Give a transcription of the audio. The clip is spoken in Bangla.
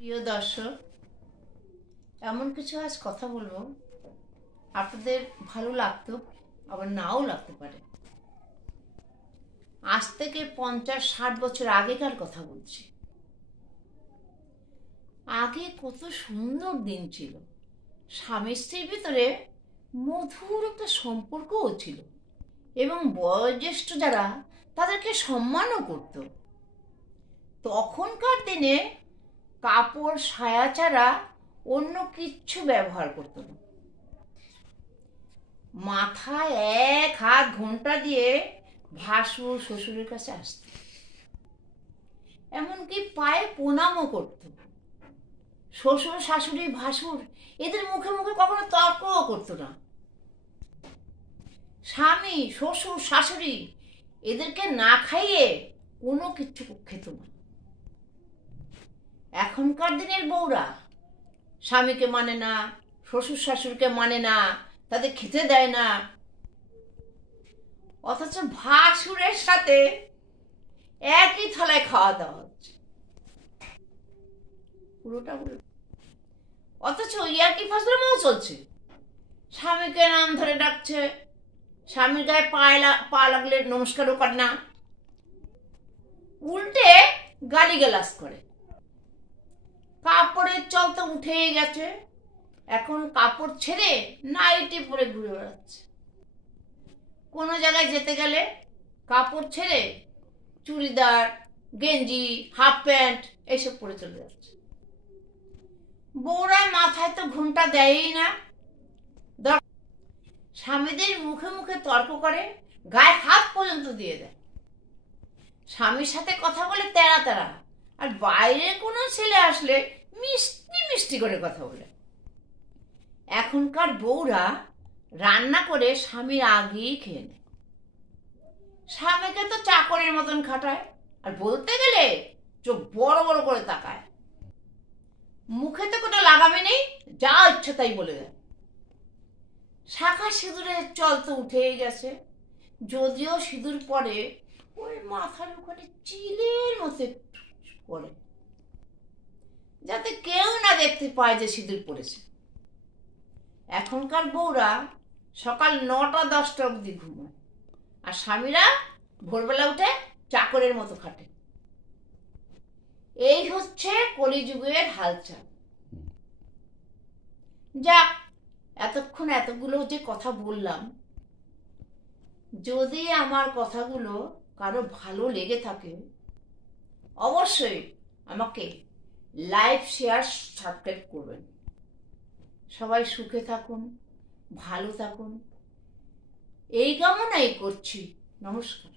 প্রিয় দর্শক, এমন কিছু আজ কথা বলবো, আপনাদের ভালো লাগতো আবার নাও লাগতে পারে। আজ থেকে 50-60 বছর আগেকার কথা বলছি। আগে কত সুন্দর দিন ছিল, স্বামী স্ত্রীর ভিতরে মধুর একটা সম্পর্কও ছিল এবং বয়োজ্যেষ্ঠ যারা তাদেরকে সম্মানও করত। তখনকার দিনে কাপড় সায়া ছাড়া অন্য কিচ্ছু ব্যবহার করত না। মাথায় এক হাত ঘোমটা দিয়ে ভাসুর শ্বশুরের কাছে আসত, এমনকি পায়ে প্রণামও করত। শ্বশুর শাশুড়ি ভাসুর এদের মুখে মুখে কখনো তর্কও করতো না। স্বামী শ্বশুর শাশুড়ি এদেরকে না খাইয়ে কোনো কিচ্ছু খেত না। এখনকার দিনের বউরা স্বামীকে মানে না, শ্বশুর শাশুড়িকে মানে না, তাদের খেতে দেয় না, অথচ ভাসুরের সাথে একই থালায় খাওয়া দাওয়া হচ্ছে। পুরোটা অথচ ইয়ার্কি ফাজলামও চলছে। স্বামীকে নাম ধরে ডাকছে, স্বামীর গায়ে পা লাগলে নমস্কারও করে না, উল্টে গালিগালাজ করে। কাপড়ের চল তো উঠেই গেছে, এখন কাপড় ছেড়ে নাইটি পরে ঘুরে বেড়াচ্ছে। কোনো জায়গায় যেতে গেলে কাপড় ছেড়ে চুড়িদার, গেঞ্জি, হাফ প্যান্ট এসব পরে চলে যাচ্ছে। বউরা মাথায় তো ঘোমটা দেয়ই না, স্বামীদের মুখে মুখে তর্ক করে, গায়ে হাত পর্যন্ত দিয়ে দেয়। স্বামীর সাথে কথা বলে তেরা তেরা, আর বাইরে কোনো ছেলে আসলে মিষ্টি মিষ্টি করে কথা বলে। এখনকার বউরা রান্না করে স্বামীর আগেই খেয়ে নেয়। স্বামীকে তো চাকরের মতন খাটায়, আর বলতে গেলে চোখ বড় বড় করে তাকায়। মুখে তো কোনো লাগামে নেই, যা ইচ্ছা তাই বলে দেয়। শাখা সিঁদুরের চল তো উঠেই গেছে, যদিও সিঁদুর পরে ওই মাথার ওখানে চিলের মতো পড়ে, যাতে কেউ না দেখতে পায় যে সিঁদুর পড়েছে। এখনকার বউরা সকাল 9টা-10টা অবধি ঘুমায়, আর স্বামীরা ভোরবেলা উঠে চাকরের মতো খাটে। এই হচ্ছে কলিযুগের হালচাল। যাক, এতক্ষণ এতগুলো যে কথা বললাম, যদি আমার কথাগুলো কারো ভালো লেগে থাকে অবশ্যই আমাকে লাইক, শেয়ার, সাবস্ক্রাইব করবেন। সবাই সুখে থাকুন, ভালো থাকুন, এই কামনাই করছি। নমস্কার।